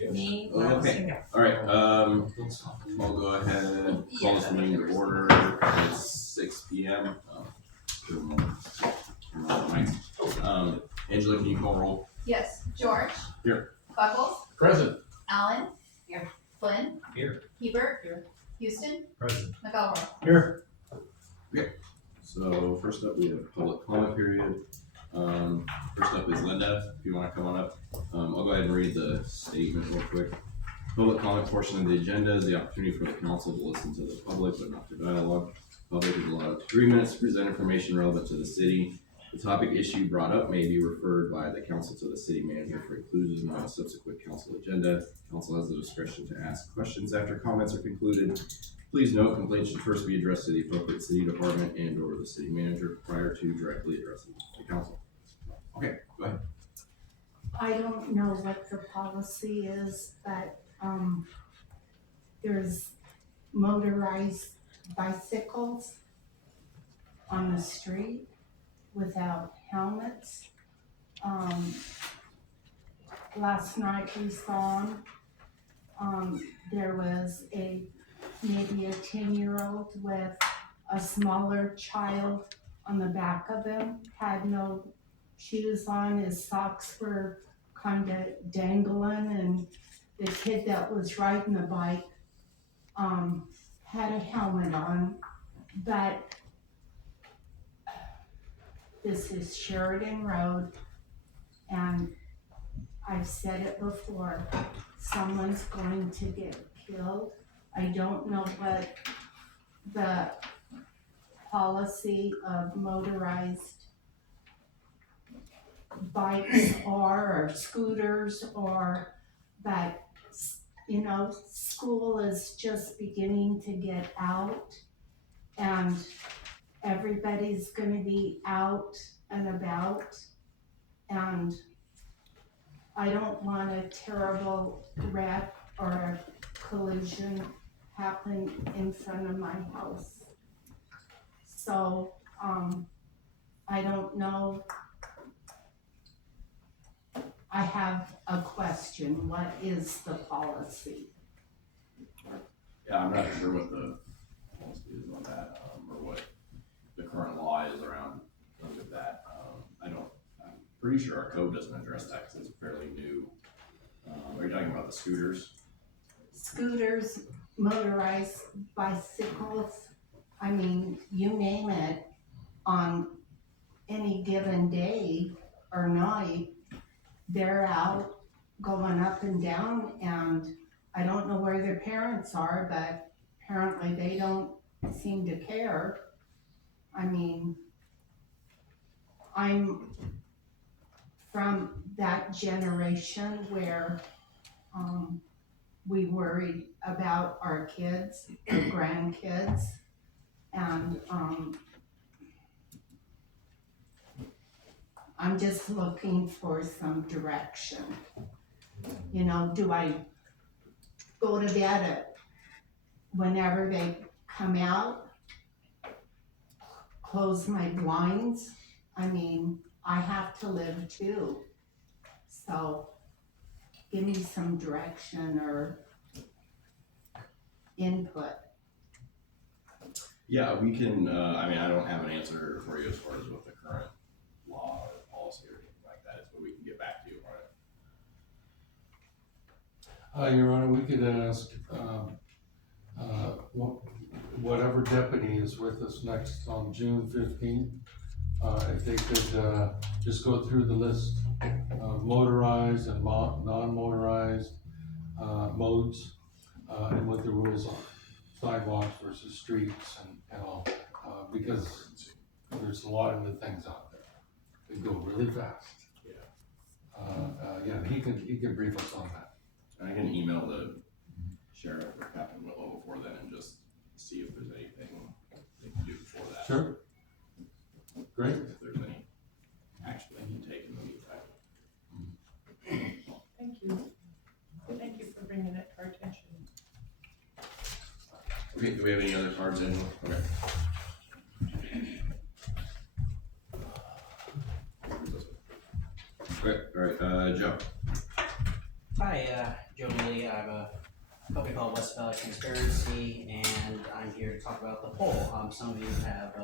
Me, Okay, all right, I'll go ahead and call this meeting to order. It's 6 p.m. Angela, can you call roll? Yes. George. Here. Buckles. Present. Allen. Here. Flynn. Here. Hebert. Here. Houston. Present. McElroy. Here. So first up, we have public comment period. First up is Linda, if you want to come on up. I'll go ahead and read the statement real quick. Public comment portion of the agenda is the opportunity for the council to listen to the public, but not to dialogue. Public is allowed 3 minutes to present information relevant to the city. The topic issue brought up may be referred by the council to the city manager for inclusion on a subsequent council agenda. Council has the discretion to ask questions after comments are concluded. Please note, complaints should first be addressed to the appropriate city department and or the city manager prior to directly addressing the council. Okay, go ahead. I don't know what the policy is, but there's motorized bicycles on the street without helmets. Last night we saw there was maybe a 10-year-old with a smaller child on the back of him, had no shoes on, his socks were kind of dangling, and the kid that was riding the bike had a helmet on. But this is Sheridan Road, and I've said it before, someone's going to get killed. I don't know what the policy of motorized bikes or scooters but you know, school is just beginning to get out and everybody's gonna be out and about, and I don't want a terrible wreck or a collision happen in front of my house. So, I don't know. I have a question. What is the policy? Yeah, I'm not sure what the policy is on that, or what the current law is around with that. I'm pretty sure our code doesn't address that because it's fairly new. Are you talking about the scooters? Scooters, motorized bicycles, I mean, you name it, on any given day or night, they're out going up and down, and I don't know where their parents are, but apparently they don't seem to care. I mean, I'm from that generation where we worried about our kids, our grandkids, and I'm just looking for some direction. You know, do I go to bed at whenever they come out, close my blinds? I mean, I have to live too. So give me some direction or input. Yeah, we can, I mean, I don't have an answer for you as far as what the current law or policy or anything like that is, but we can get back to you on it. Your Honor, we could ask, whatever deputy is with us next on June 15th, if they could, just go through the list of motorized and non-motorized, modes, and what the rules are, sidewalks versus streets and all, because there's a lot of the things out there. They go really fast. Yeah, he can brief us on that. And I can email the sheriff or Captain Willow before then and just see if there's anything they can do before that. Sure. Great. If there's any action they can take in the meantime. Thank you. Thank you for bringing it to our attention. Okay, do we have any other cards in? Okay. Okay, all right, Joe. Hi, Lee. I have a company called West Valley Transparency, and I'm here to talk about the poll. Some of you have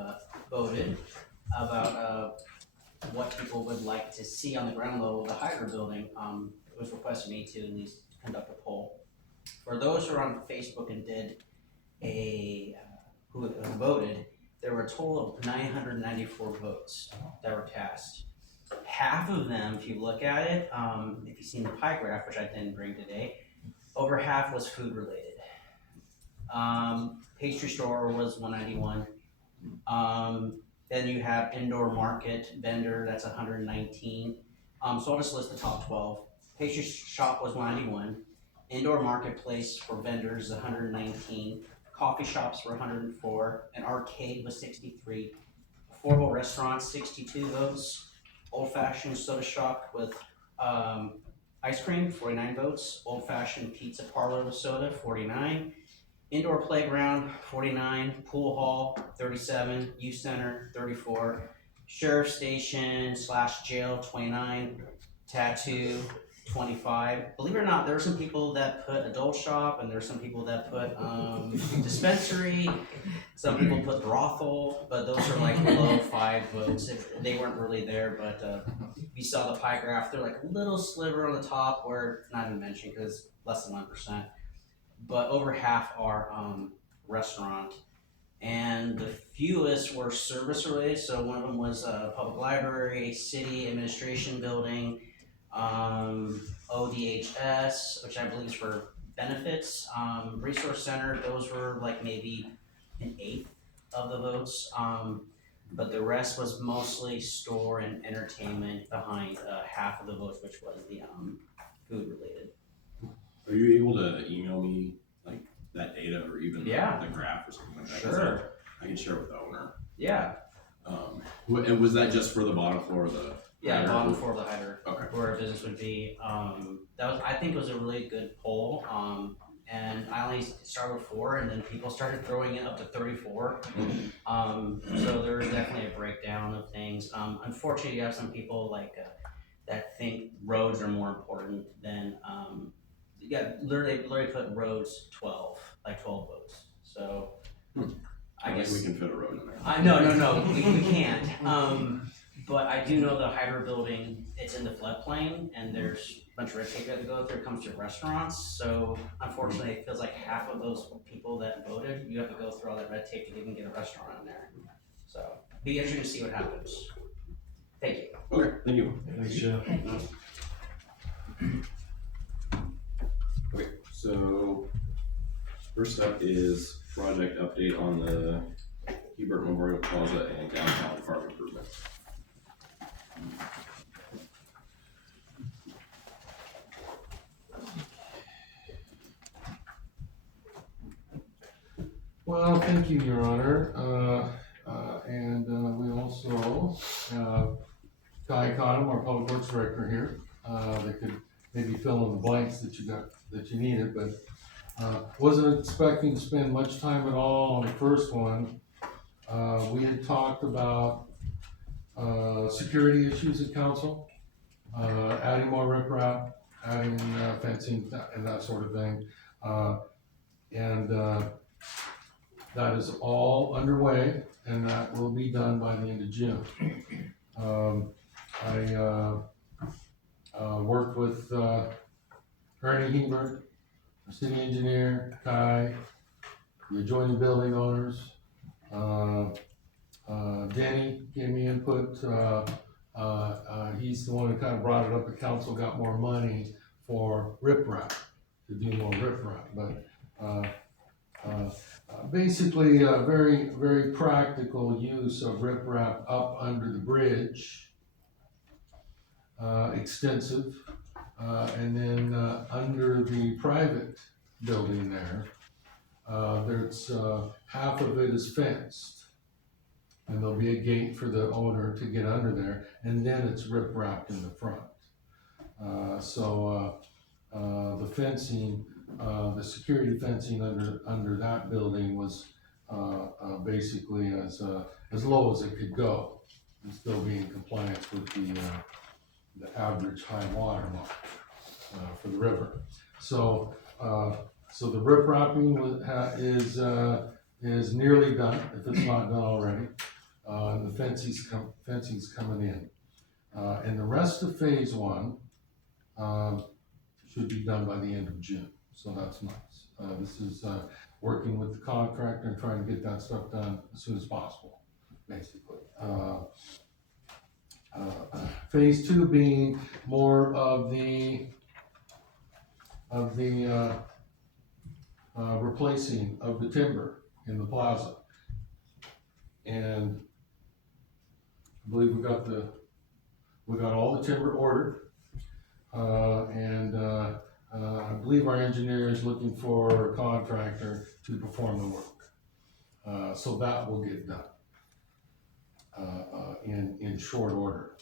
voted about what people would like to see on the ground level of the Hyder building. It was requested me to at least conduct a poll. For those who are on Facebook and did who voted, there were a total of 994 votes that were cast. Half of them, if you look at it, if you've seen the pie graph, which I didn't bring today, over half was food related. Pastry store was 191. Then you have indoor market vendor, that's 119. So I'll just list the top 12. Pastry shop was 191. Indoor marketplace for vendors is 119. Coffee shops were 104. An arcade was 63. Affordable restaurants, 62 votes. Old fashioned soda shop with ice cream, 49 votes. Old fashioned pizza parlor with soda, 49. Indoor playground, 49. Pool hall, 37. Youth center, 34. Sheriff station / jail, 29. Tattoo, 25. Believe it or not, there were some people that put adult shop, and there were some people that put dispensary. Some people put brothel, but those are like low 5 votes. They weren't really there, but if you saw the pie graph, they're like a little sliver on the top where not even mentioned because less than 1%. But over half are restaurant, and the fewest were service related. So one of them was a public library, city administration building, ODHS, which I believe is for benefits, resource center. Those were like maybe an 1/8 of the votes, but the rest was mostly store and entertainment behind half of the votes, which was the food related. Are you able to email me like that data or even Yeah. the graph or something like that? 'Cause Sure. I can share with the owner. Yeah. And was that just for the bottom floor of the? Yeah, Hyder? bottom floor of the Hyder, Okay. where a business would be. I think it was a really good poll. And I only started with 4, and then people started throwing it up to 34. So there was definitely a breakdown of things. Unfortunately, you have some people like that think roads are more important than literally put roads 12 votes. So I think guess we can fit a road in there. no, we can't. But I do know the Hyder building, it's in the floodplain, and there's a bunch of red tape that to go through. It comes to restaurants, so unfortunately, it feels like half of those people that voted, you have to go through all that red tape to even get a restaurant in there. So, be interesting to see what happens. Thank you. Okay, thank you. Thanks, Jeff. Okay, so first up is project update on the Hebert Memorial Plaza and downtown park improvements. Well, thank you, Your Honor. And we also have Kai Cottom, our Public Works Director here, that could maybe fill in the blanks that you needed, but wasn't expecting to spend much time at all on the first one. We had talked about security issues at council, adding more riprap, adding fencing and that sort of thing. That is all underway, and that will be done by the end of June. I worked with Ernie Hebert, our city engineer, Kai, the adjoining building owners. Denny gave me input. He's the one who kind of brought it up. The council got more money for riprap, to do more riprap, but basically a very, very practical use of riprap up under the bridge, extensive, and then under the private building there's half of it is fenced, and there'll be a gate for the owner to get under there, and then it's riprapped in the front. The fencing, the security fencing under that building was basically as low as it could go, and still be in compliance with the average high water mark for the river. So, so the rip wrapping is nearly done, if it's not done already. And the fencing's coming in. And the rest of phase one, should be done by the end of June, so that's nice. This is, working with the contractor and trying to get that stuff done as soon as possible, basically. Phase two being more of the replacing of the timber in the plaza. And I believe we got all the timber ordered. I believe our engineer is looking for a contractor to perform the work. So that will get done in short order.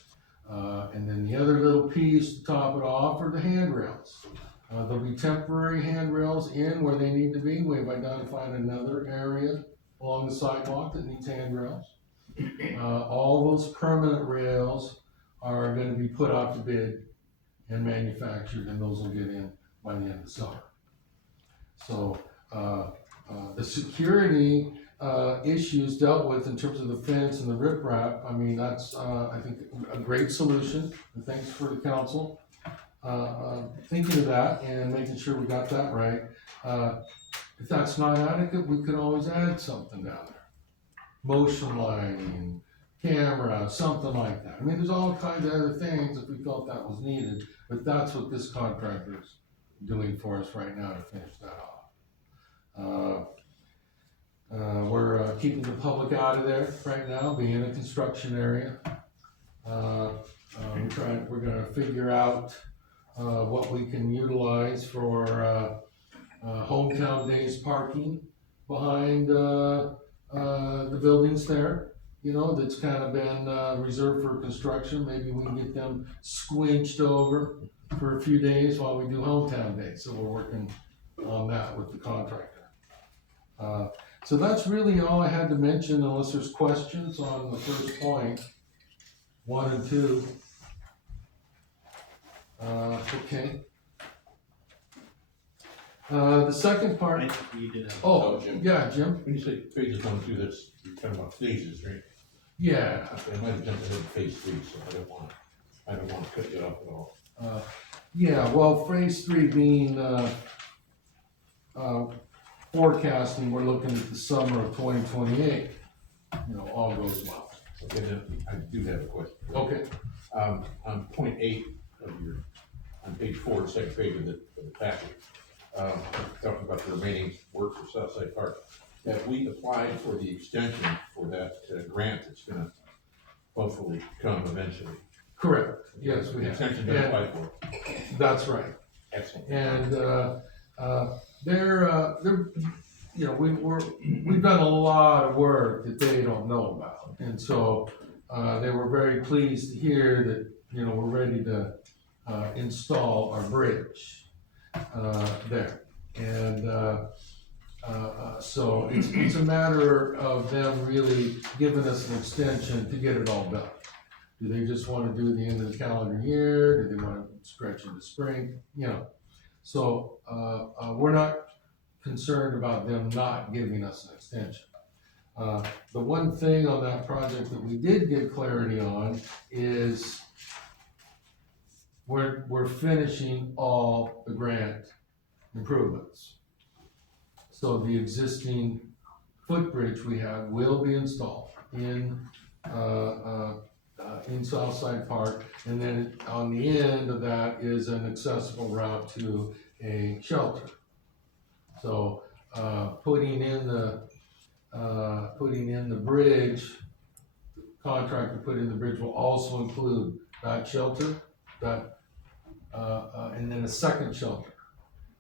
And then the other little piece to top it off are the handrails. There'll be temporary handrails in where they need to be. We've identified another area along the sidewalk that needs handrails. All those permanent rails are gonna be put out to bid and manufactured, and those will get in by the end of the summer. So, the security, issues dealt with in terms of the fence and the riprap, I mean, that's, I think, a great solution, and thanks for the council, thinking of that and making sure we got that right. If that's not adequate, we could always add something down there. Motion lighting, camera, something like that. I mean, there's all kinds of other things if we felt that was needed, but that's what this contractor's doing for us right now to finish that off. We're keeping the public out of there right now, being a construction area. We're gonna figure out what we can utilize for hometown days parking behind the buildings there. You know, that's kind of been reserved for construction. Maybe we can get them squinched over for a few days while we do hometown days. So we're working on that with the contractor. So that's really all I had to mention, unless there's questions on the first point, 1 and 2. Okay. The second part. You did have. Oh, Jim. yeah, Jim. When you say phases 1 and 2, that's, you're talking about phases, right? Yeah. I might have jumped ahead to phase 3, so I don't want to cut you off at all. Yeah, well, phase 3 being, forecasting, we're looking at the summer of 2028, you know, all goes well. Okay, then I do have a question. Okay. On point 8 of on page 4, the second page of the packet, talking about the remaining work for Southside Park. Have we applied for the extension for that grant that's gonna hopefully come eventually? Correct, yes, we The have. extension been applied for? That's right. Excellent. And, they're, you know, we've done a lot of work that they don't know about. And so, they were very pleased to hear that, you know, we're ready to, install our bridge, there. And, so it's a matter of them really giving us an extension to get it all done. Do they just wanna do the end of the calendar year? Do they wanna stretch into spring? You know, so, we're not concerned about them not giving us an extension. The one thing on that project that we did get clarity on is we're finishing all the grant improvements. So the existing footbridge we have will be installed in Southside Park, and then on the end of that is an accessible route to a shelter. So, putting in the bridge, contractor put in the bridge will also include that shelter, and then a second shelter,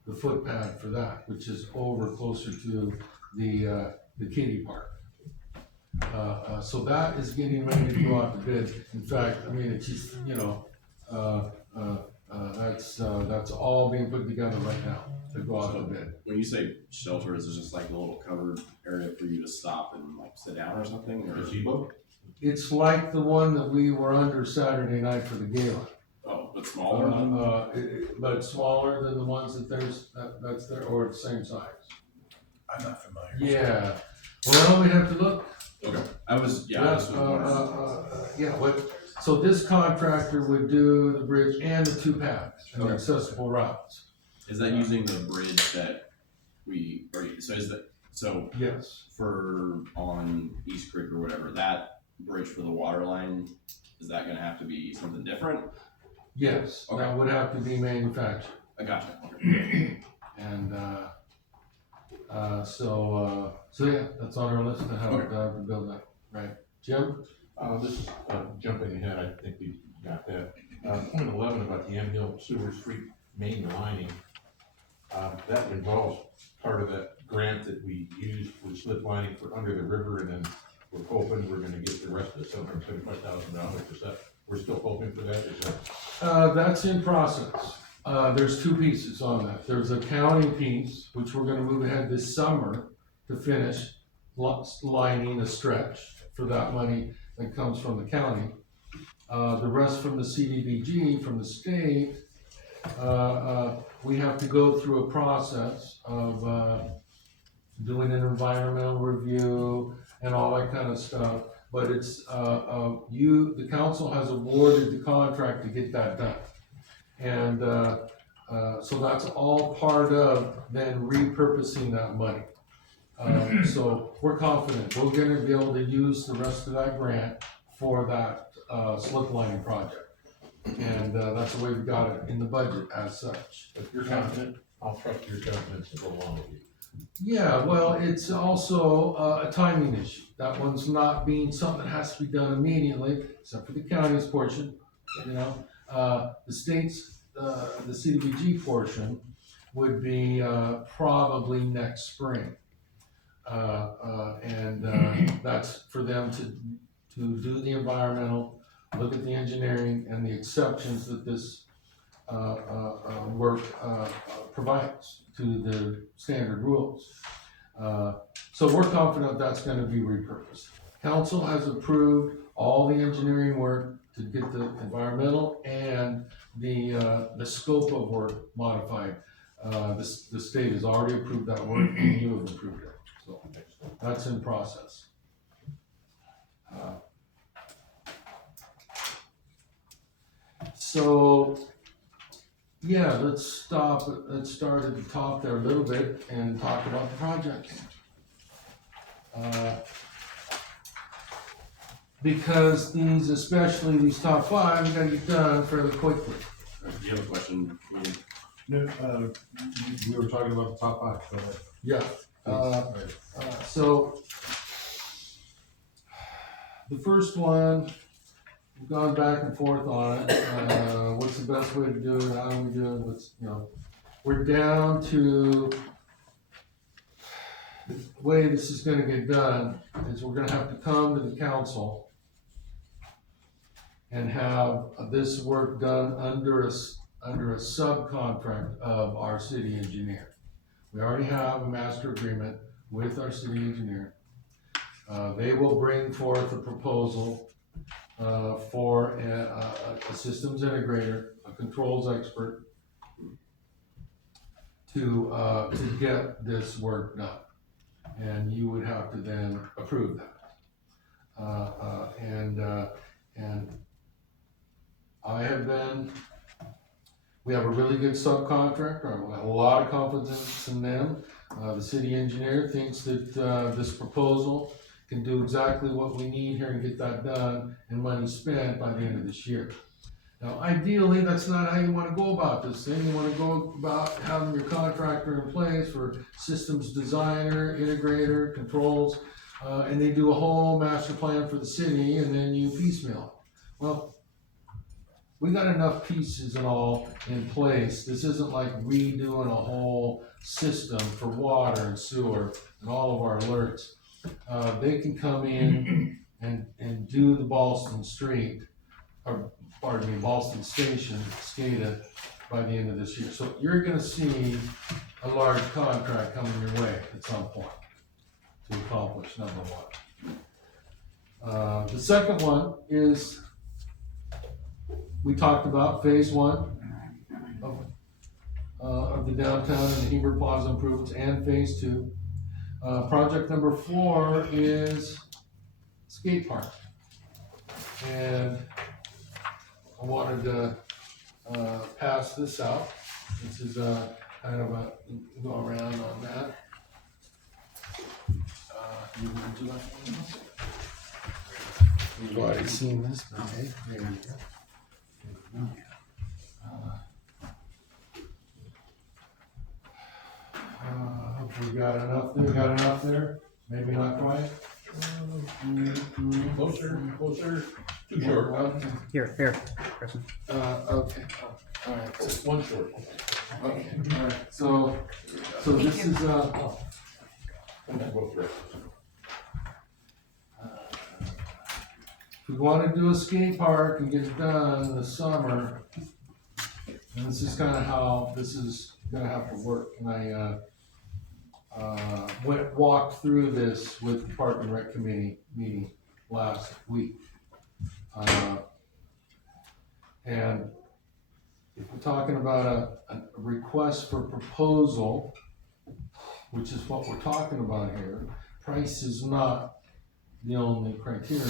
the footpad for that, which is over closer to the kiddie park. So that is getting ready to go out to bid. In fact, I mean, it's just, you know, that's all being put together right now to go out to bid. When you say shelter, is it just like a little covered area for you to stop and like sit down or something, or? Gazebo? It's like the one that we were under Saturday night for the gala. Oh, but smaller than? But smaller than the ones that's there, or the same size. I'm not familiar. Yeah, well, we have to look. Okay, I was wondering. Yeah, so this contractor would do the bridge and the two paths and the Okay. accessible routes. Is that using the bridge that so Yes, for on East Creek or whatever, that bridge for the water line, is that gonna have to be something different? yes, that Okay. would have to be manufactured. I gotcha. Okay. And, so yeah, that's on our list to have, Okay. to build that, right? Jim? This is jumping ahead, I think we got that. Point 11 about the M Hill Sewer Street main lining. That involves part of that grant that we used for slip lining for under the river, and then we're hoping we're gonna get the rest of the $775,000. Is that, we're still hoping for that? Is that? That's in process. There's two pieces on that. There's a county piece, which we're gonna move ahead this summer to finish lining a stretch for that money that comes from the county. The rest from the CDBG, from the state, we have to go through a process of, doing an environmental review and all that kind of stuff. But it's, the council has awarded the contract to get that done. And, so that's all part of then repurposing that money. So we're confident, we're gonna be able to use the rest of that grant for that, slip lining project. And, that's the way we got it in the budget as such. If you're confident, I'll trust your confidence to go along with you. Yeah, well, it's also a timing issue. That one's not being something that has to be done immediately, except for the county's portion, you know. The state's, the CDBG portion would be, probably next spring. That's for them to do the environmental, look at the engineering and the exceptions that this, work, provides to the standard rules. So we're confident that's gonna be repurposed. Council has approved all the engineering work to get the environmental and the scope of work modified. The state has already approved that work and you have approved it, so that's in process. So, yeah, let's start at the top there a little bit and talk about the project. Because especially these top five, we gotta get done fairly quickly. Do you have a question? No, we were talking about the top five, go ahead. Yeah, Right. so the first one, we've gone back and forth on it. What's the best way to do it? How do we do it? We're down to the way this is gonna get done is we're gonna have to come to the council and have this work done under a subcontract of our city engineer. We already have a master agreement with our city engineer. They will bring forth a proposal for a systems integrator, a controls expert, to get this work done. And you would have to then approve that. And we have a really good subcontractor, we have a lot of confidence in them. The city engineer thinks that this proposal can do exactly what we need here and get that done and money spent by the end of this year. Now, ideally, that's not how you wanna go about this thing. You wanna go about having your contractor in place for systems designer, integrator, controls, and they do a whole master plan for the city and then you piecemeal it. Well, we got enough pieces and all in place. This isn't like redoing a whole system for water and sewer and all of our alerts. They can come in and do the Ballston Street, or pardon me, Ballston Station, SCADA by the end of this year. So you're gonna see a large contract coming your way at some point to accomplish number one. The second one is we talked about phase one of the downtown and the Hebert Plaza improvements and phase two. Project number 4 is skate park. And I wanted to, pass this out. This is kind of a, go around on that. Would you like one? You've already seen this, okay? There you go. We got enough there, got enough there? Maybe not quite? Closer, too short. Okay, Here, Kristen. okay, alright, Just one short. okay, alright, so this is, And then both directions. if we wanna do a skate park and get it done in the summer, and this is kinda how this is gonna have to work, and I, walked through this with the Park and Rec Committee meeting last week. And if we're talking about a request for proposal, which is what we're talking about here, price is not the only criteria.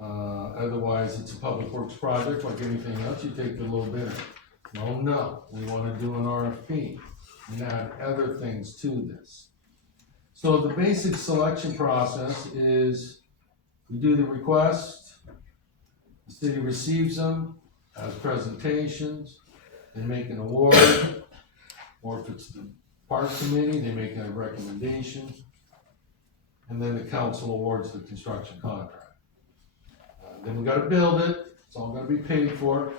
Otherwise, it's a public works project, like anything else, you take the low bidder. No, we wanna do an RFP and add other things to this. So the basic selection process is, we do the request, the city receives them, has presentations, they make an award, or if it's the park committee, they make a recommendation, and then the council awards the construction contract. Then we gotta build it, it's all gotta be paid for.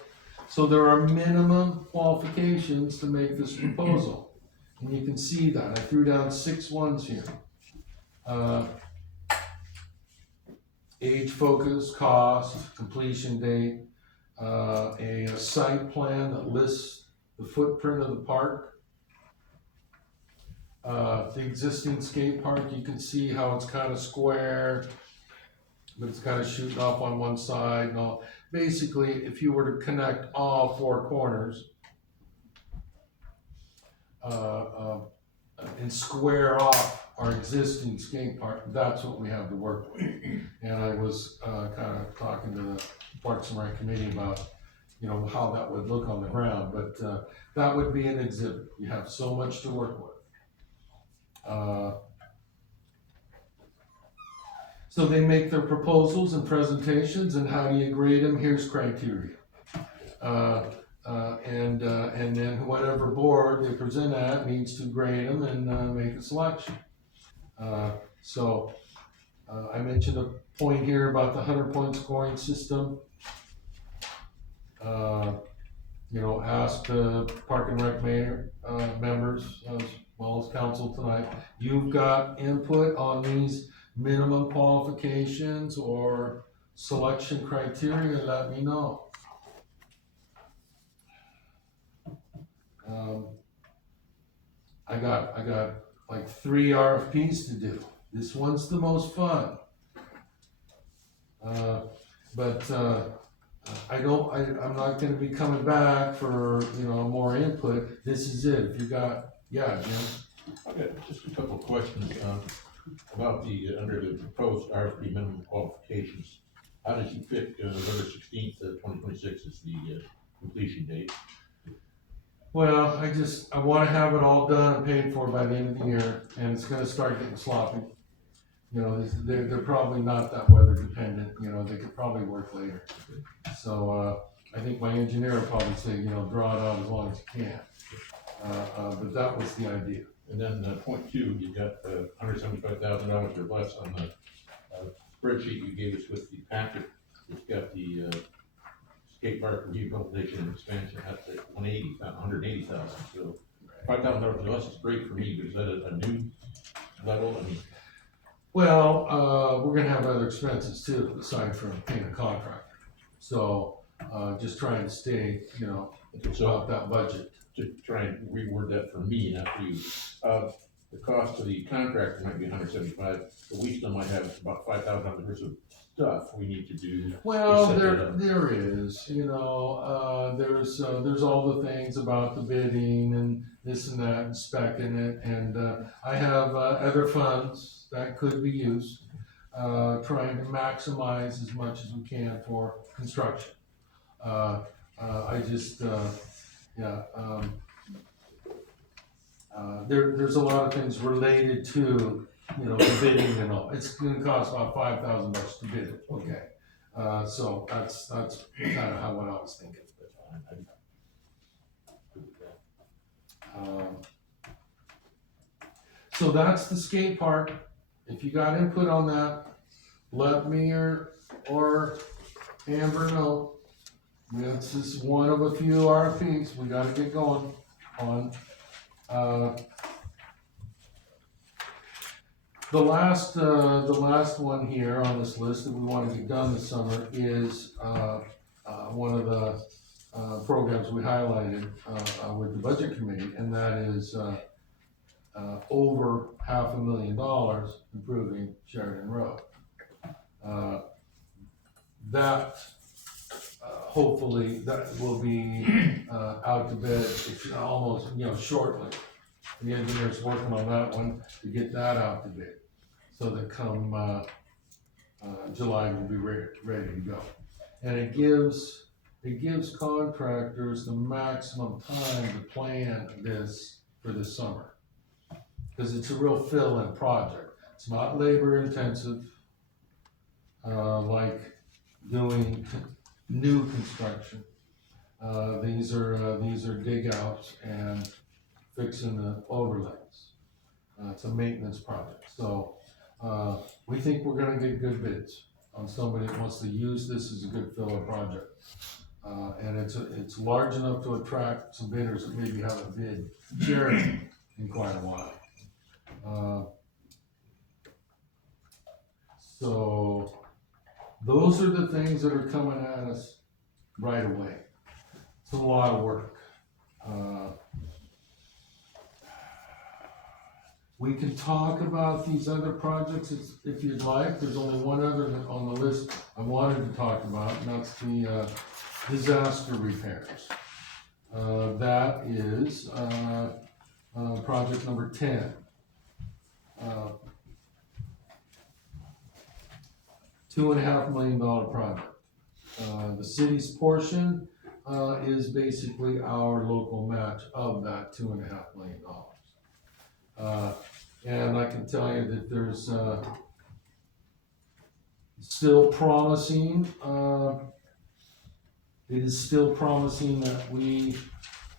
So there are minimum qualifications to make this proposal. And you can see that, I threw down 6 ones here. Age focus, cost, completion date, a site plan that lists the footprint of the park. The existing skate park, you can see how it's kind of square, but it's kind of shooting off on one side and all. Basically, if you were to connect all 4 corners, and square off our existing skate park, that's what we have to work with. And I was, kind of talking to the Parks and Rec Committee about, how that would look on the ground, but, that would be an exhibit. You have so much to work with. So they make their proposals and presentations, and how do you grade them? Here's criteria. And then whatever board they present at needs to grade them and make a selection. I mentioned a point here about the 100-point scoring system. Ask the Park and Rec members as well as council tonight. You've got input on these minimum qualifications or selection criteria, let me know. I got like 3 RFPs to do. This one's the most fun. I'm not gonna be coming back for, more input. This is it. If you got, yeah, Jim? I've got just a couple of questions, about under the proposed RFP minimum qualifications. How does it fit, November 16th, 2026 is the, completion date? Well, I wanna have it all done and paid for by the end of the year, and it's gonna start getting sloppy. They're probably not that weather dependent, they could probably work later. So, I think my engineer will probably say, draw it out as long as you can. But that was the idea. And then, point 2, you got, $175,000 or less on the, spreadsheet you gave us with the packet. It's got the, skate park rehabilitation and expansion, that's at 180,000, so $5,000 less is great for me, but is that a new level? I mean, Well, we're gonna have other expenses too, aside from paying a contractor. So, just trying to stay, about that budget. to try and reword that for me, not for you. The cost to the contractor might be 175, but we still might have about $5,000 worth of stuff we need to do. Well, set that up. there is, there's all the things about the bidding and this and that and specking it, and, I have, other funds that could be used, trying to maximize as much as we can for construction. I just, yeah, there's a lot of things related to, the bidding and all. It's gonna cost about $5,000 to bid it, okay? So that's kind of what I was thinking. So that's the skate park. If you got input on that, let me or Amber know. This is one of a few RFPs we gotta get going on. The last one here on this list that we want to get done this summer is, one of the, programs we highlighted, with the budget committee, and that is, over $500,000 improving Sheridan Road. That, hopefully, that will be, out to bid, almost, shortly. The engineer's working on that one to get that out to bid, so that come, July we'll be ready to go. And it gives contractors the maximum time to plan this for this summer. Because it's a real fill-in project. It's not labor intensive, like doing new construction. These are dig outs and fixing the overlays. It's a maintenance project, so, we think we're gonna get good bids on somebody that wants to use this as a good filler project. And it's large enough to attract some bidders that maybe haven't bid Sheridan in quite a while. So, those are the things that are coming at us right away. It's a lot of work. We can talk about these other projects if you'd like. There's only one other on the list I wanted to talk about, and that's the disaster repairs. That is project number 10. $2.5 million project. The city's portion is basically our local match of that $2.5 million. And I can tell you that there's still promising, it is still promising that we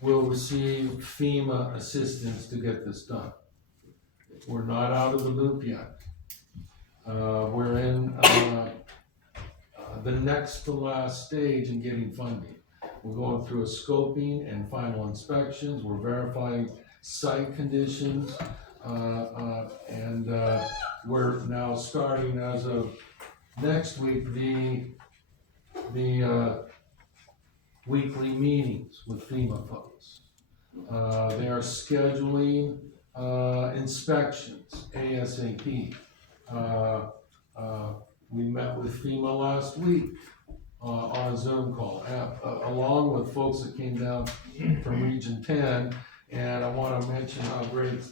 will receive FEMA assistance to get this done. We're not out of the loop yet. We're in the next to last stage in getting funding. We're going through a scoping and final inspections. We're verifying site conditions, and we're now starting as of next week the weekly meetings with FEMA folks. They are scheduling inspections ASAP. We met with FEMA last week on a Zoom call, along with folks that came down from Region 10. And I want to mention how great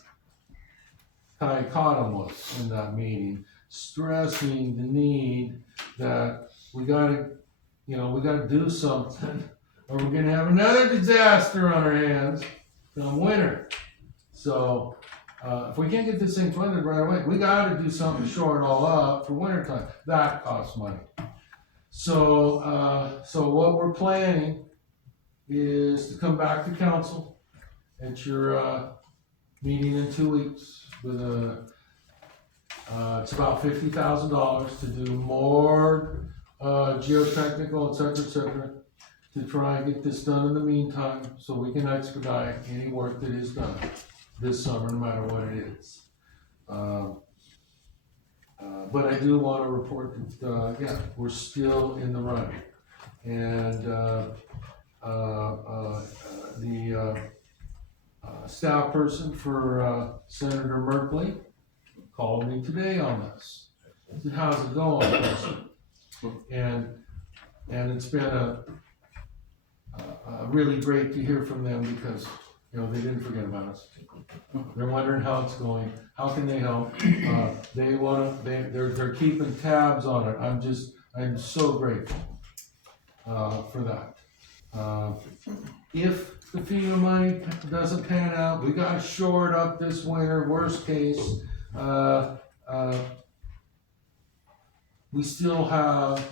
Kai Cottom was in that meeting, stressing the need that we gotta do something, or we're gonna have another disaster on our hands come winter. So, if we can't get this thing funded right away, we gotta do something to shore it all up for winter time. That costs money. So what we're planning is to come back to council at your meeting in 2 weeks with it's about $50,000 to do more geotechnical, et cetera, to try and get this done in the meantime, so we can expedite any work that is done this summer, no matter what it is. But I do want to report that, we're still in the running. And the staff person for Senator Merkley called me today on this. I said, how's it going, President? And it's been really great to hear from them because, you know, they didn't forget about us. They're wondering how it's going, how can they help? They're keeping tabs on it. I'm so grateful, for that. If the FEMA money doesn't pan out, we gotta shore it up this winter, worst case. We still have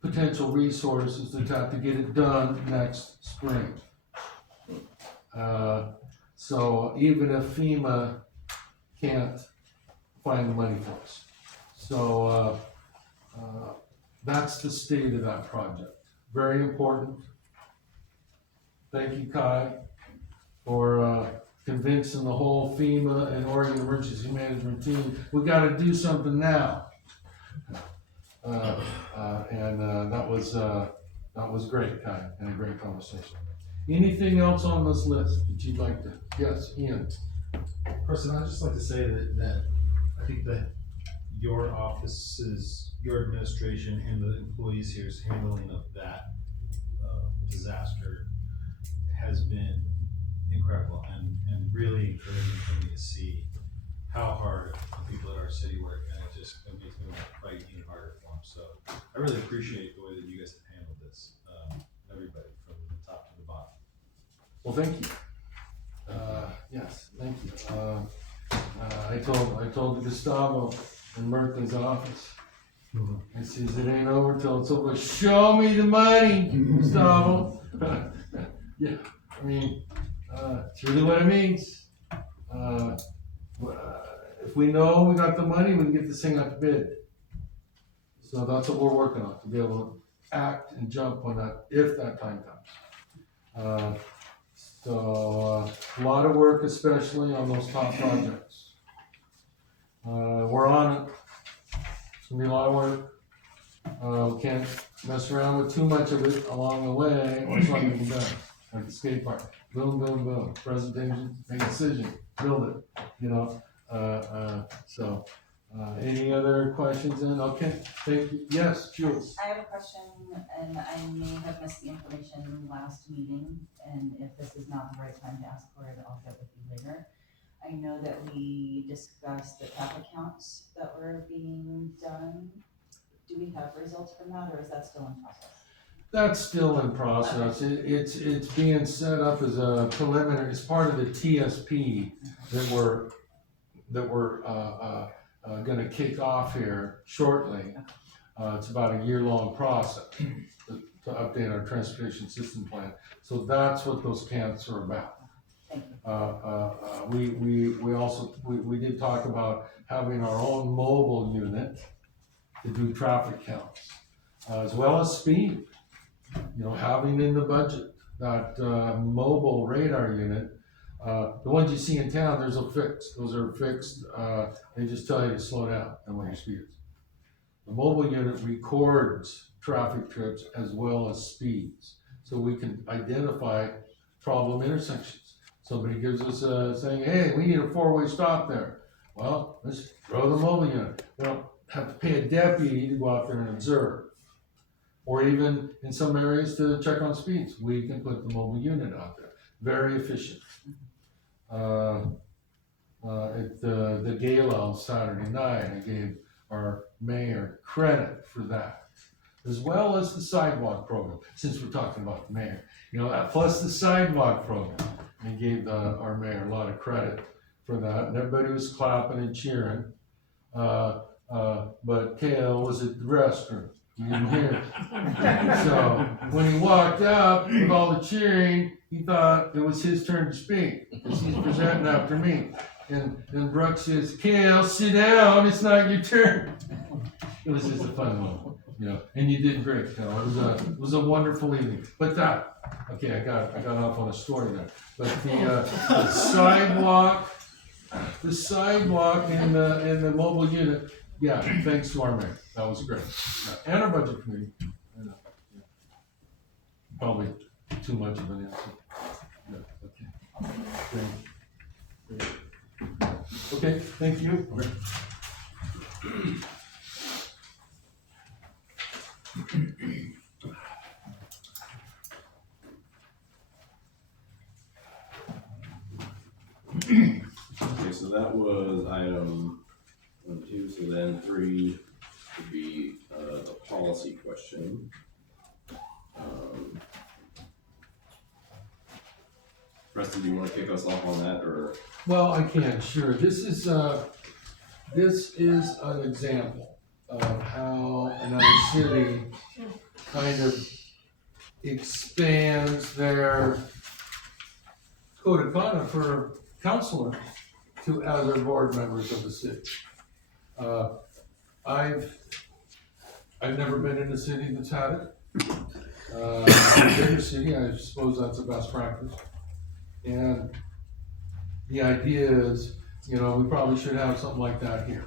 potential resources to tap to get it done next spring. So even if FEMA can't find the money for us. So, that's the state of that project. Very important. Thank you, Kai, for, convincing the whole FEMA and Oregon Emergency Management team, we gotta do something now. That was great, Kai, and a great conversation. Anything else on this list that you'd like to, yes, Ian? Preston, I'd just like to say that I think that your office's, your administration and the employees here's handling of that disaster has been incredible and really encouraging for me to see how hard the people at our city work, and it makes me want to fight even harder for them. So I really appreciate the way that you guys have handled this, everybody from the top to the bottom. Well, thank you. Yes, thank you. I told Gustavo in Merton's office, I says, it ain't over till it's over. Show me the money, Gustavo. Yeah, I mean, it's really what it means. If we know we got the money, we can get this thing out to bid. So that's what we're working on, to be able to act and jump on that if that time comes. So a lot of work, especially on those top projects. We're on it. It's gonna be a lot of work. We can't mess around with too much of it along the way, or it's not gonna be done. Like the skate park, boom, boom, boom, presentation, make a decision, build it, you know. Any other questions then? Okay, thank you. Yes, Jules. I have a question, and I may have missed the information last meeting, and if this is not the right time to ask for it, I'll get with you later. I know that we discussed the traffic counts that were being done. Do we have results from that, or is that still in process? That's still in process. It's being set up as a preliminary, it's part of the TSP that we're gonna kick off here shortly. It's about a year-long process to update our transportation system plan. So that's what those counts are about. Thank you. We did talk about having our own mobile unit to do traffic counts, as well as speed. You know, having in the budget that mobile radar unit. The ones you see in town, those are fixed, they just tell you to slow down and what your speed is. The mobile unit records traffic trips as well as speeds, so we can identify problem intersections. Somebody gives us saying, hey, we need a 4-way stop there. Well, let's throw the mobile unit. We don't have to pay a deputy to go out there and observe. Or even in some areas to check on speeds, we can put the mobile unit out there. Very efficient. At the gala on Saturday night, I gave our mayor credit for that, as well as the sidewalk program, since we're talking about the mayor. You know, plus the sidewalk program, I gave our mayor a lot of credit for that, and everybody was clapping and cheering. But Kale was at the restroom. You didn't hear it. So when he walked up with all the cheering, he thought it was his turn to speak, because he's presenting after me. And Brooke says, Kale, sit down, it's not your turn. It was just a fun moment, you know, and you did great, Kale. It was a wonderful evening. But okay, I got off on a story there. But the sidewalk and the mobile unit, yeah, thanks to our mayor. That was great. Yeah. And our budget committee. Probably too much of an answer. Yeah, okay. Great. Okay, thank you. so that was item 1, 2, so then 3 would be, the policy question. Preston, do you wanna kick us off on that, or? Well, I can, sure. This is an example of how another city kind of expands their code of conduct for counselors to other board members of the city. I've never been in a city that's had it. In a city, I suppose that's the best practice. And the idea is, we probably should have something like that here.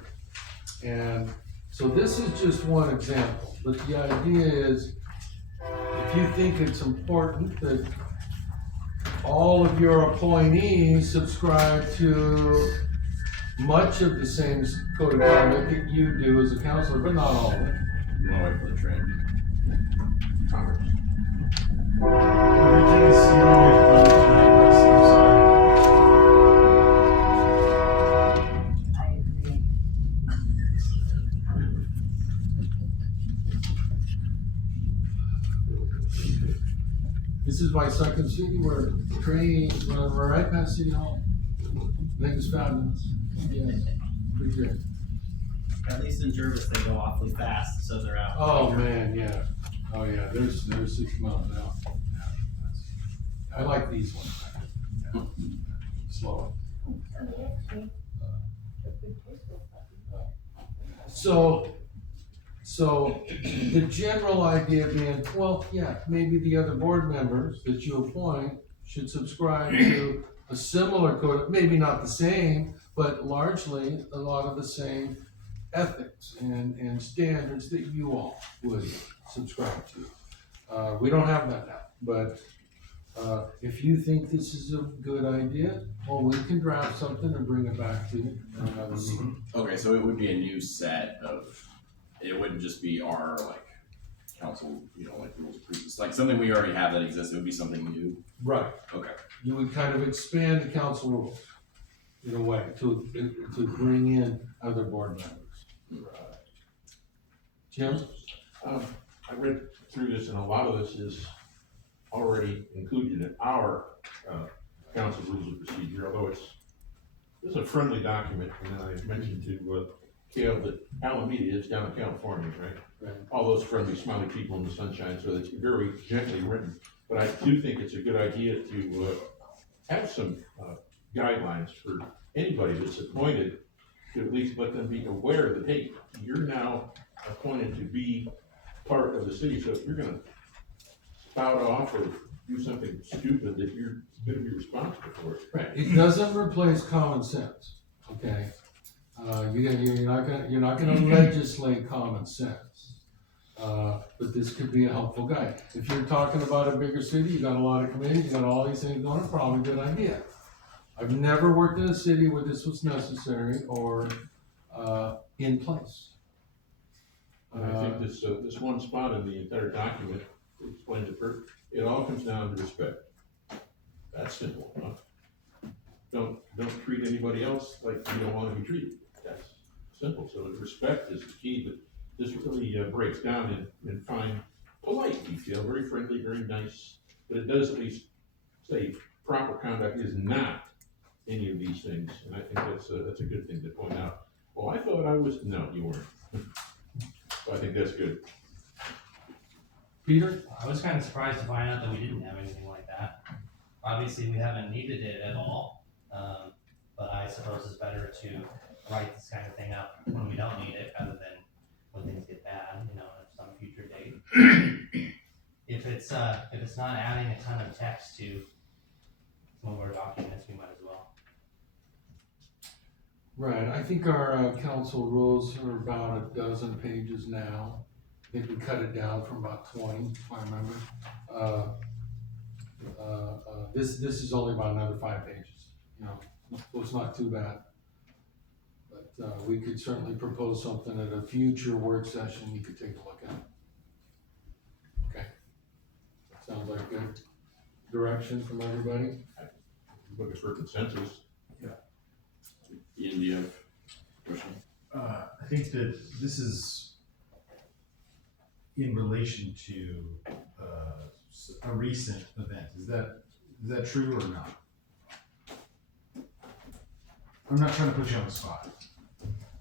And so this is just one example, but the idea is, if you think it's important that all of your appointees subscribe to much of the same code of conduct that you do as a counselor, but not all of it. You wanna wait for the train? Everything is sealed on your phone tonight, Russ, I'm sorry. I agree. This is my second city where we're right past City Hall. I think it's fabulous. Yeah, pretty good. At least in Jervis, they go awfully fast, so they're out. Oh, man, yeah. Oh, yeah, there's 6 miles an hour. I like these ones. Slow. So the general idea being, well, yeah, maybe the other board members that you appoint should subscribe to a similar code, maybe not the same, but largely a lot of the same ethics and standards that you all would subscribe to. We don't have that now, but if you think this is a good idea, well, we can draft something and bring it back to you for another meeting. Okay, so it would be a new set of, it wouldn't just be our, like, council, like rules of procedure. It's like something we already have that exists, it would be something new. Right. Okay. You would kind of expand the council rules in a way to bring in other board members. Jim? I read through this, and a lot of this is already included in our council rules of procedure, although it's a friendly document, and I mentioned to Kale that Alameda is down in California, right? Right. All those friendly, smiley people in the sunshine, so it's very gently written. But I do think it's a good idea to have some guidelines for anybody that's appointed, to at least let them be aware that, hey, you're now appointed to be part of the city, so if you're gonna spout off or do something stupid, that you're gonna be responsible for it. Right. It doesn't replace common sense, okay? You're not gonna legislate common sense. But this could be a helpful guide. If you're talking about a bigger city, you got a lot of committees, you got all these things going, probably a good idea. I've never worked in a city where this was necessary or in place. And I think this one spot in the entire document explains it perfect. It all comes down to respect. That's simple, huh? Don't treat anybody else like you don't want to be treated. That's simple. So respect is the key, but this really breaks down in fine, polite detail, very friendly, very nice, but it does at least say proper conduct is not any of these things, and I think that's a good thing to point out. Well, I thought I was, no, you weren't. So I think that's good. Peter? I was kind of surprised to find out that we didn't have anything like that. Obviously, we haven't needed it at all, but I suppose it's better to write this kind of thing up when we don't need it, rather than when things get bad, at some future date. If it's not adding a ton of text to some of our documents, we might as well. Right, I think our council rules are about a dozen pages now. I think we cut it down from about 20, if I remember. This is only about another 5 pages, so it's not too bad. But we could certainly propose something at a future work session you could take a look at. Okay. Sounds like good direction from everybody. Looking for consensus. think that this is in relation to, a recent event. Is that true or not? I'm not trying to put you on the spot.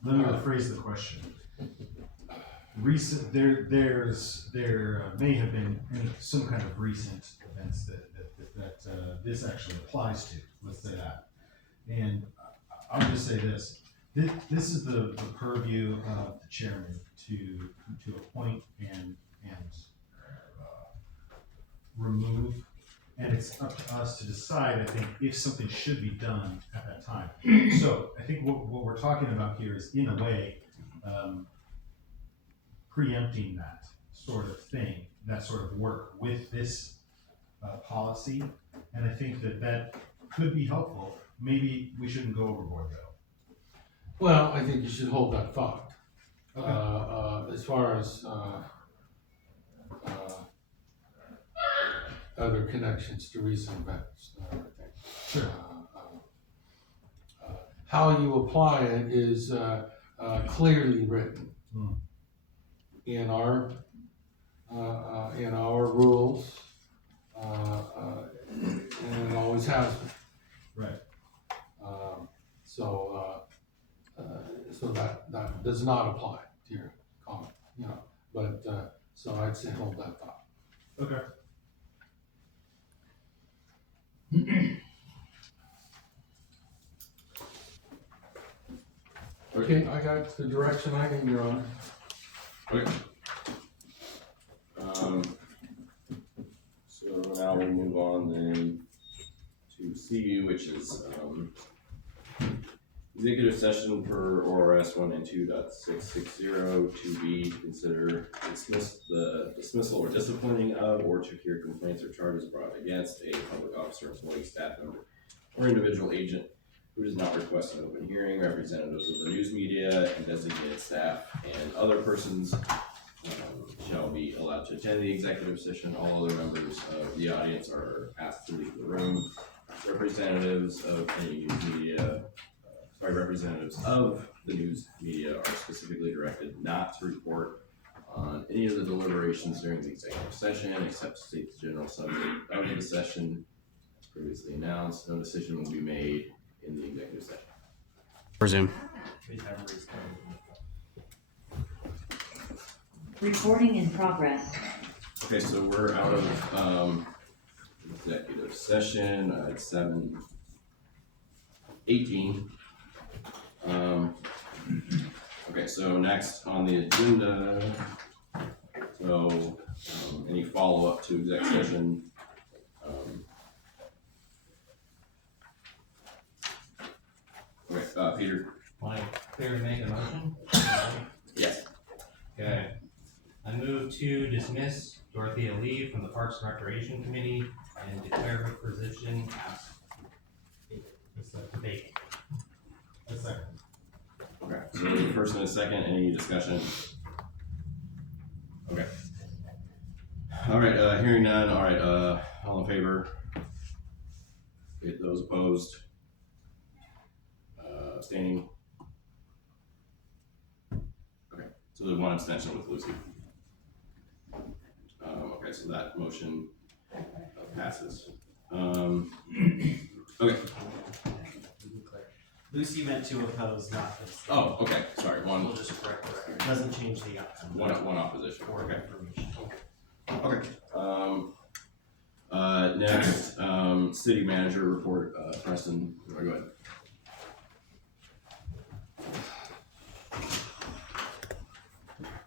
Let me rephrase the question. Recent, there may have been some kind of recent events that this actually applies to, let's say that. And I'll just say this is the purview of the chairman to appoint and remove, and it's up to us to decide, I think, if something should be done at that time. So I think what we're talking about here is, in a way, preempting that sort of thing, that sort of work with this policy, and I think that could be helpful. Maybe we shouldn't go overboard though. Well, I think you should hold that thought. Okay. As far as, other connections to recent events, I think. Sure. How you apply it is, clearly written. Hmm. In our rules, and it always has been. Right. So that does not apply to your comment, you know, but, so I'd say hold that thought. Okay. Okay, I got the direction I need, Your Honor. Okay. So now we'll move on then to C, which is, executive session per ORS 192.660 to be consider the dismissal or disciplining of, or to hear complaints or charges brought against a public officer, employee, staff member, or individual agent who does not request an open hearing. Representatives of the news media and designated staff and other persons shall be allowed to attend the executive session. All other members of the audience are asked to leave the room. Representatives of any news media, representatives of the news media are specifically directed not to report on any of the deliberations during the executive session, except to state the general subject of the session. As previously announced, no decision will be made in the executive session. Resume. Recording in progress. Okay, so we're out of executive session at 7:18. Okay, so next on the agenda, so any follow-up to exec session? Okay, Peter? Want to clear to make a motion? Yes. Okay. I move to dismiss Dorothea Lee from the Parks and Recreation Committee and declare her position as vacant. A second. Okay, so first and a second, any discussion? Okay. All right, hearing none, all right, all in favor? Okay, those opposed? Abstaining? Okay, so there's one abstention with Lucy. Okay, so that motion passes. Okay. Lucy meant to oppose, not abstain. Oh, okay, sorry, We'll one, just correct the record. Doesn't change the outcome. one opposition, For okay. information. Okay, next, city manager report, Preston, go ahead.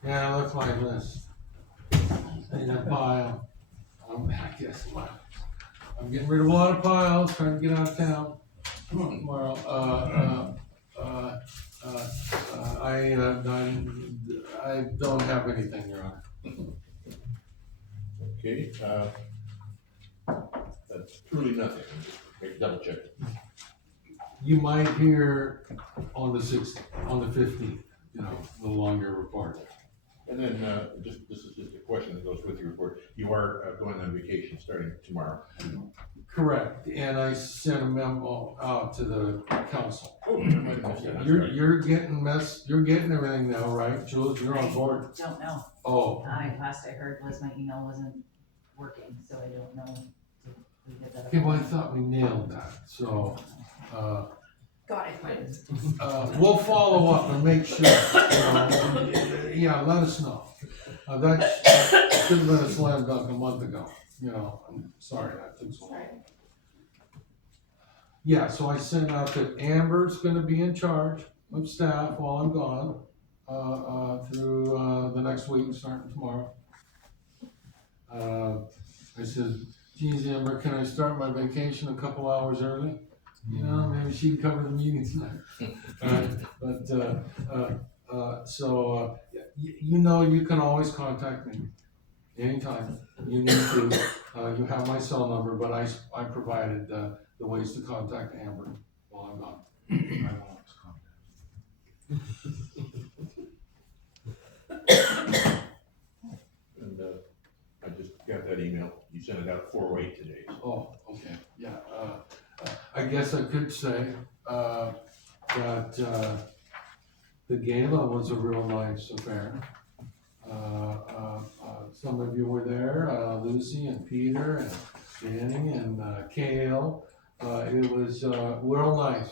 Yeah, look like this. In a pile. I guess, wow. I'm getting rid of a lot of piles, trying to get out of town tomorrow. I don't have anything, Your Honor. Okay, that's truly nothing, just double check it. You might hear on the 15th, you know, the longer report. And then, this is just a question that goes with your report. You are going on vacation starting tomorrow. Correct, and I sent a memo out to the council. Oh, I might have missed that. I'm You're, sorry. you're getting everything now, right, Jules, you're on board? Don't know. Oh, Last I heard was my email wasn't working, so I don't know if we did that. okay, well, I thought we nailed that, so, Got it. we'll follow up and make sure, yeah, let us know. That should have been a slam dunk a month ago, I'm sorry that took so long. Yeah, so I sent out that Amber's gonna be in charge of staff while I'm gone, through, the next week, starting tomorrow. I said, geez, Amber, can I start my vacation a couple hours early? Maybe she can cover the meeting tonight. You can always contact me anytime you need to. You have my cell number, but I provided, the ways to contact Amber while I'm gone. I won't contact. And, I just got that email. You sent it out 4:08 today. Oh, okay, yeah, I guess I could say, that, the gala was a real nice affair. Some of you were there, Lucy and Peter and Danny and, Kale. It was, real nice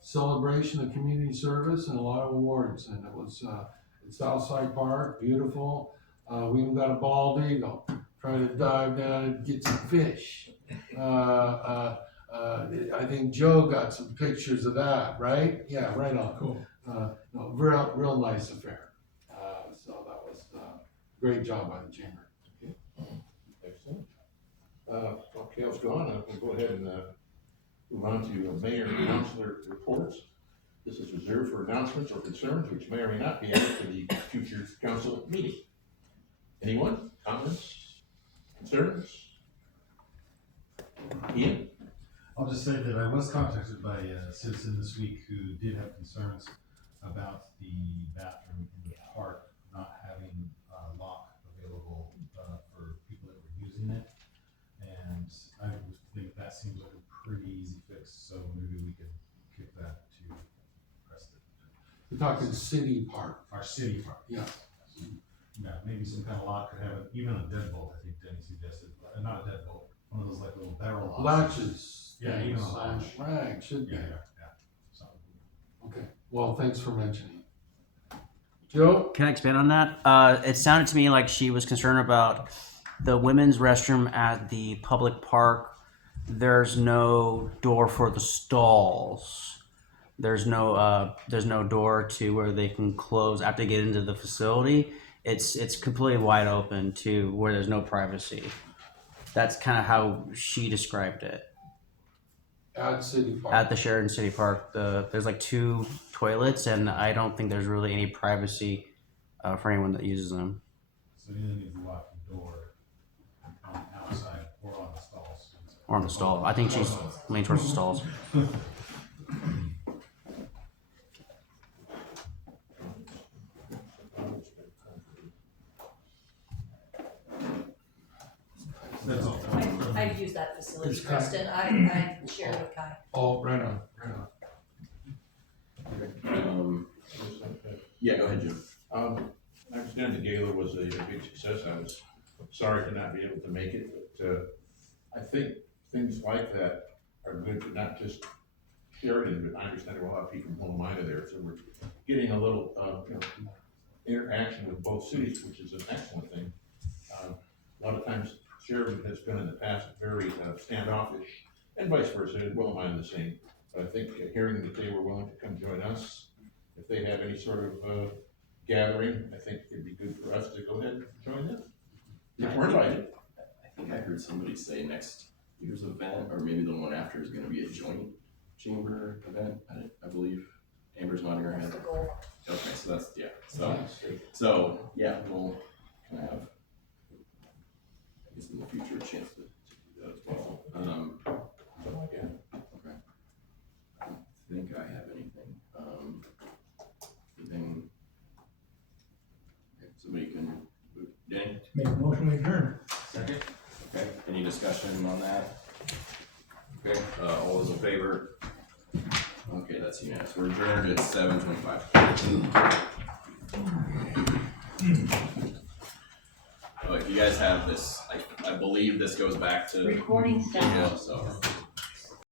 celebration of community service and a lot of awards, and it was, at Southside Park, beautiful. We even got a bald eagle, trying to dive down and get some fish. I think Joe got some pictures of that, right? Yeah, right on. Cool. No, real nice affair. So that was, great job by the chamber. Excellent. While Kale's gone, we'll go ahead and, move on to mayor and councilor reports. This is reserved for announcements or concerns which may or may not be added to the future council meeting. Anyone? Comments? Concerns? Ian? I'll just say that I was contacted by a citizen this week who did have concerns about the bathroom in the park not having a lock available for people that were using it. And I would think that seems like a pretty easy fix, so maybe we could kick that to Preston. We're talking city park. Our city park. Yeah. Yeah, maybe some kind of lock could have, even a deadbolt, I think Denny suggested, not a deadbolt, one of those like little barrel locks. Latches. Yeah, even a latch. Right, should be. Yeah. So, Okay, well, thanks for mentioning. Joe? Can I expand on that? It sounded to me like she was concerned about the women's restroom at the public park. There's no door for the stalls. There's no door to where they can close after they get into the facility. It's completely wide open to where there's no privacy. That's kind of how she described it. At City Park. At the Sheridan City Park, there's like 2 toilets, and I don't think there's really any privacy for anyone that uses them. so you need to lock the door on the outside or on the stalls. Or on the stall. I think she's leaning towards the stalls. That's all. I've used that facility, It's Kai. Kristen, I shared with Kai. Oh, right on. Yeah, go ahead, Jim. I understand the gala was a big success. I was sorry to not be able to make it, but, I think things like that are good for not just Sheridan, but I understand there were a lot of people from Palmyra there, so we're getting a little, interaction with both cities, which is an excellent thing. A lot of times Sheridan has been in the past very standoffish, and vice versa, well, I'm the same. But I think hearing that they were willing to come join us, if they have any sort of gathering, I think it'd be good for us to go ahead and join them. If we're invited. I think I heard somebody say next year's event, or maybe the one after, is gonna be a joint chamber event, I believe. Amber's nodding her head. Okay, so that's, yeah, so, yeah, we'll kind of have, I guess in the future, a chance to do that as well. Yeah. Okay. I don't think I have anything, okay, somebody can Make a motion to adjourn. Second? Okay, any discussion on that? Okay, all those in favor? Okay, that's unanimous. We're adjourned at 7:25. Oh, if you guys have this, I believe this goes back to. Recording stopped. So.